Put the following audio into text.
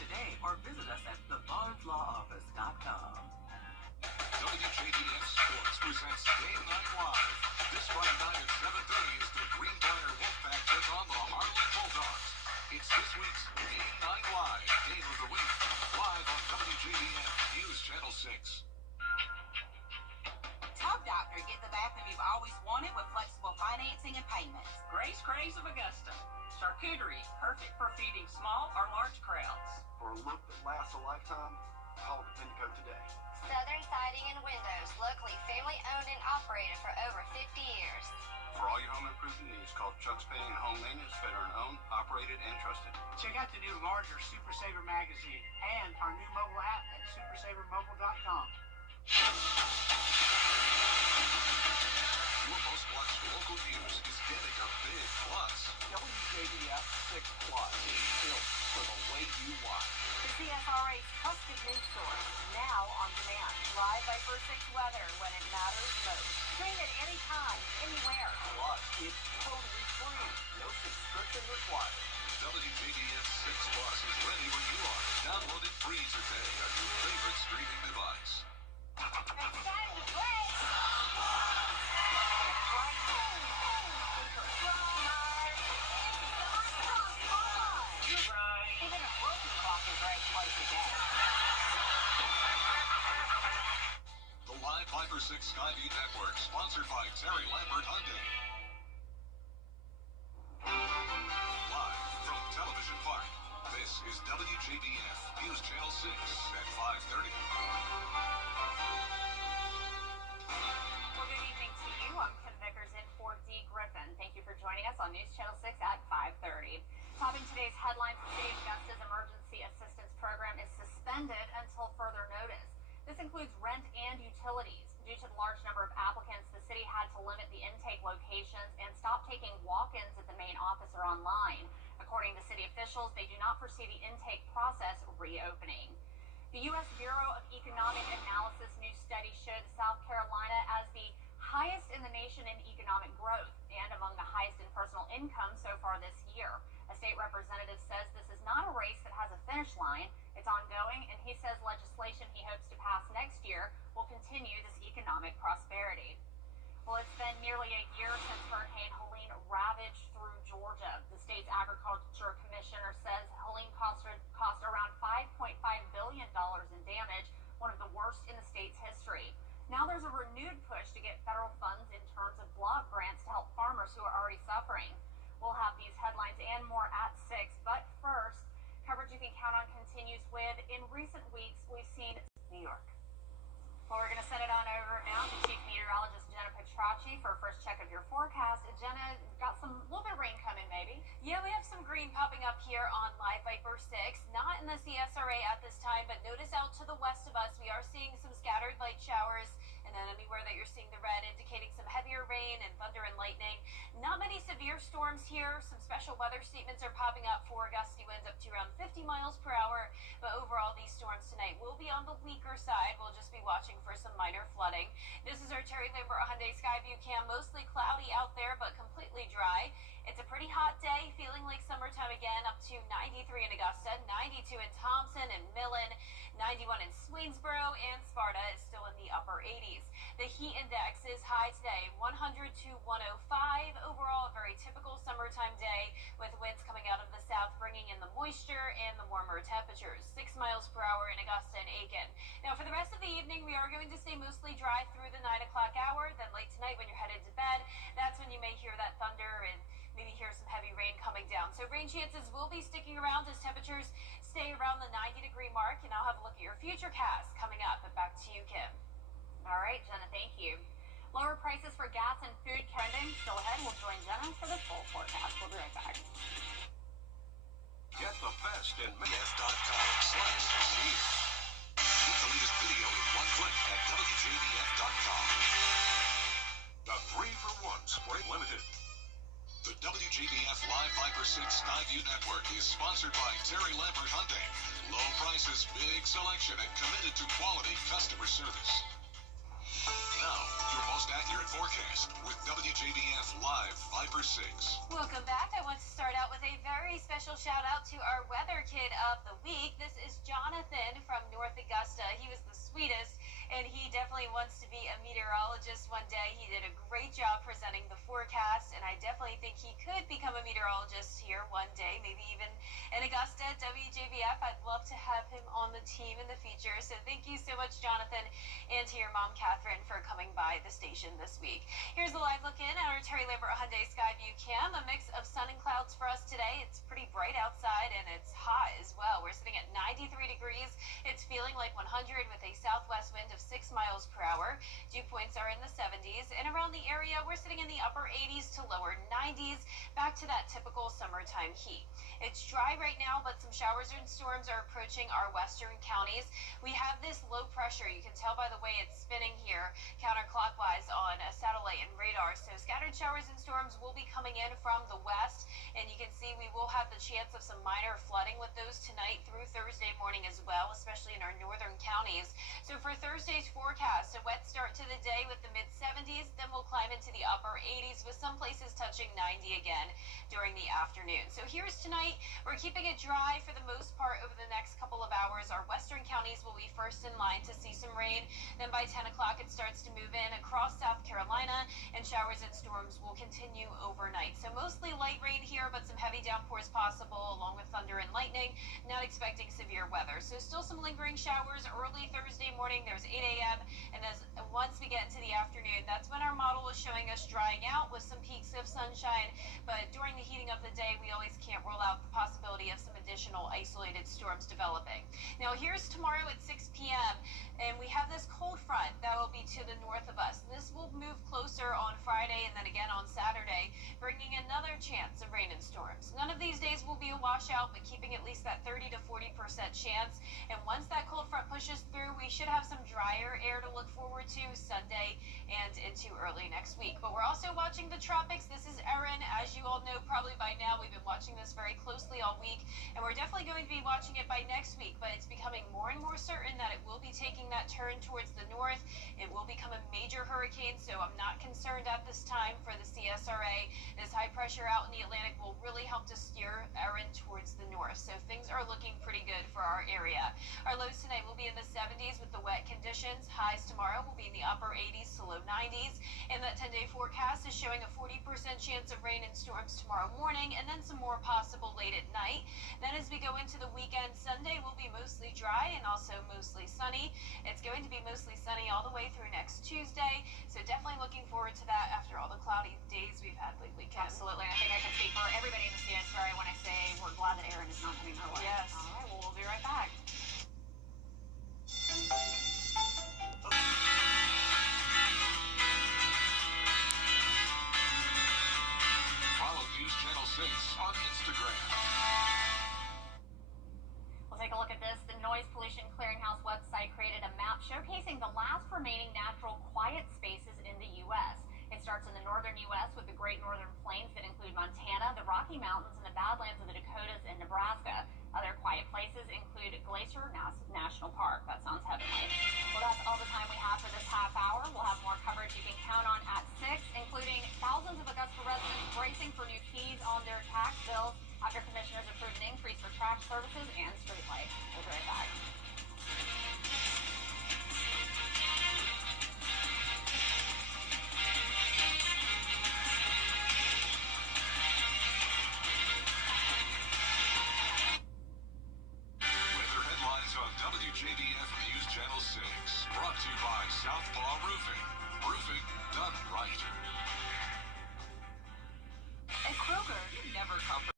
today or visit us at thebarneslawoffice.com. WJBF Sports presents Game Night Live. This Friday night at 7:30 is the Greenbrier Wolfpack take on the Harlan Bulldogs. It's this week's Game Night Live, Game of the Week, live on WJBF News Channel 6. Top Doctor, get the bathroom you've always wanted with flexible financing and payments. Grace Craze of Augusta. Charcuterie, perfect for feeding small or large crowds. For a look that lasts a lifetime, call the Pinnacle today. Southern Siding and Windows, locally family owned and operated for over 50 years. For all your home improvement needs, call Chuck's Painting and Home Maintenance, veteran owned, operated, and trusted. Check out the new larger Super Saver magazine and our new mobile app at supersavermobile.com. Your most watched local news is getting a big plus. WJBF 6 Plus, built for the way you watch. The CSRA's trusted news source, now on demand. Live by First 6 weather when it matters most. Stream it anytime, anywhere. Plus, it's totally free. No subscription required. WJBF 6 Plus is ready when you are. Download it free today on your favorite streaming device. It's time to play! Even a broken clock is right twice a day. The Live Fiber 6 Skyview Network, sponsored by Terry Lambert Hyundai. Live from Television Park, this is WJBF News Channel 6 at 5:30. Well, good evening to you. I'm Kim Vickers in for D. Griffin. Thank you for joining us on News Channel 6 at 5:30. Topping today's headlines, the City of Augusta's Emergency Assistance Program is suspended until further notice. This includes rent and utilities. Due to the large number of applicants, the city had to limit the intake locations and stop taking walk-ins at the main office or online. According to city officials, they do not foresee the intake process reopening. The U.S. Bureau of Economic Analysis new study showed South Carolina as the highest in the nation in economic growth and among the highest in personal income so far this year. A state representative says this is not a race that has a finish line. It's ongoing, and he says legislation he hopes to pass next year will continue this economic prosperity. Well, it's been nearly a year since Hurricane Helene ravaged through Georgia. The state's agriculture commissioner says Helene cost around $5.5 billion in damage, one of the worst in the state's history. Now there's a renewed push to get federal funds in terms of block grants to help farmers who are already suffering. We'll have these headlines and more at 6, but first, coverage you can count on continues with, in recent weeks, we've seen New York. Well, we're going to send it on over now to Chief Meteorologist Jenna Petracci for a first check of your forecast. Jenna, got some little bit of rain coming, maybe? Yeah, we have some green popping up here on Live Viper 6. Not in the CSRA at this time, but notice out to the west of us, we are seeing some scattered light showers. And then anywhere that you're seeing the red indicating some heavier rain and thunder and lightning. Not many severe storms here. Some special weather statements are popping up for gusty winds up to around 50 miles per hour. But overall, these storms tonight will be on the weaker side. We'll just be watching for some minor flooding. This is our Terry Lambert Hyundai Skyview cam. Mostly cloudy out there, but completely dry. It's a pretty hot day, feeling like summertime again, up to 93 in Augusta, 92 in Thompson and Millen, 91 in Swainsboro, and Sparta is still in the upper 80s. The heat index is high today, 100 to 105. Overall, a very typical summertime day with winds coming out of the south, bringing in the moisture and the warmer temperatures, 6 miles per hour in Augusta and Aiken. Now, for the rest of the evening, we are going to stay mostly dry through the 9 o'clock hour. Then late tonight when you're headed to bed, that's when you may hear that thunder and maybe hear some heavy rain coming down. So rain chances will be sticking around as temperatures stay around the 90-degree mark. And I'll have a look at your futurecast coming up. But back to you, Kim. All right, Jenna, thank you. Lower prices for gas and food trending. Still ahead, we'll join Jenna for the full forecast. We'll be right back. Get the best in WJBF.com/Steve. Get the latest video in one click at WJBF.com. The 3-for-1 Spring Limited. The WJBF Live Viper 6 Skyview Network is sponsored by Terry Lambert Hyundai. Low prices, big selection, and committed to quality customer service. Now, your most accurate forecast with WJBF Live Viper 6. Welcome back. I want to start out with a very special shout out to our weather kid of the week. This Jonathan from North Augusta. He was the sweetest, and he definitely wants to be a meteorologist one day. He did a great job presenting the forecast, and I definitely think he could become a meteorologist here one day, maybe even in Augusta at WJBF. I'd love to have him on the team in the future. So thank you so much, Jonathan, and to your mom, Catherine, for coming by the station this week. Here's a live look in at our Terry Lambert Hyundai Skyview Cam. A mix of sun and clouds for us today. It's pretty bright outside, and it's hot as well. We're sitting at 93 degrees. It's feeling like 100 with a southwest wind of 6 miles per hour. Dew points are in the 70s, and around the area, we're sitting in the upper 80s to lower 90s, back to that typical summertime heat. It's dry right now, but some showers and storms are approaching our western counties. We have this low pressure. You can tell by the way it's spinning here counterclockwise on a satellite and radar. So scattered showers and storms will be coming in from the west, and you can see we will have the chance of some minor flooding with those tonight through Thursday morning as well, especially in our northern counties. So for Thursday's forecast, a wet start to the day with the mid-70s, then we'll climb into the upper 80s with some places touching 90 again during the afternoon. So here's tonight. We're keeping it dry for the most part over the next couple of hours. Our western counties will be first in line to see some rain. Then by 10 o'clock, it starts to move in across South Carolina, and showers and storms will continue overnight. So mostly light rain here, but some heavy downpours possible along with thunder and lightning. Not expecting severe weather. So still some lingering showers early Thursday morning. There's 8 a.m. and once we get into the afternoon, that's when our model is showing us drying out with some peaks of sunshine. But during the heating of the day, we always can't rule out the possibility of some additional isolated storms developing. Now here's tomorrow at 6 p.m. and we have this cold front that will be to the north of us. This will move closer on Friday and then again on Saturday, bringing another chance of rain and storms. None of these days will be a washout, but keeping at least that 30 to 40% chance. And once that cold front pushes through, we should have some drier air to look forward to Sunday and into early next week. But we're also watching the tropics. This is Erin. As you all know probably by now, we've been watching this very closely all week, and we're definitely going to be watching it by next week, but it's becoming more and more certain that it will be taking that turn towards the north. It will become a major hurricane, so I'm not concerned at this time for the CSRA. This high pressure out in the Atlantic will really help to steer Erin towards the north, so things are looking pretty good for our area. Our lows tonight will be in the 70s with the wet conditions. Highs tomorrow will be in the upper 80s to low 90s, and that 10-day forecast is showing a 40% chance of rain and storms tomorrow morning, and then some more possible late at night. Then as we go into the weekend, Sunday will be mostly dry and also mostly sunny. It's going to be mostly sunny all the way through next Tuesday, so definitely looking forward to that after all the cloudy days we've had lately, Kim. Absolutely. I think I can speak for everybody in the CSRA when I say we're glad that Erin is not coming our way. Yes. All right, well, we'll be right back. Follow News Channel 6 on Instagram. We'll take a look at this. The Noise Pollution Clearinghouse website created a map showcasing the last remaining natural quiet spaces in the U.S. It starts in the northern U.S. with the Great Northern Plains that include Montana, the Rocky Mountains, and the Badlands of the Dakotas and Nebraska. Other quiet places include Glacier National Park. That sounds heavenly. Well, that's all the time we have for this half hour. We'll have more coverage you can count on at 6, including thousands of Augusta residents bracing for new fees on their tax bills after commissioners approved an increase for trash services and streetlights. We'll be right back. WJBF News Channel 6, brought to you by Southpaw Roofing. Roofing done right. At Kroger, you never compromise.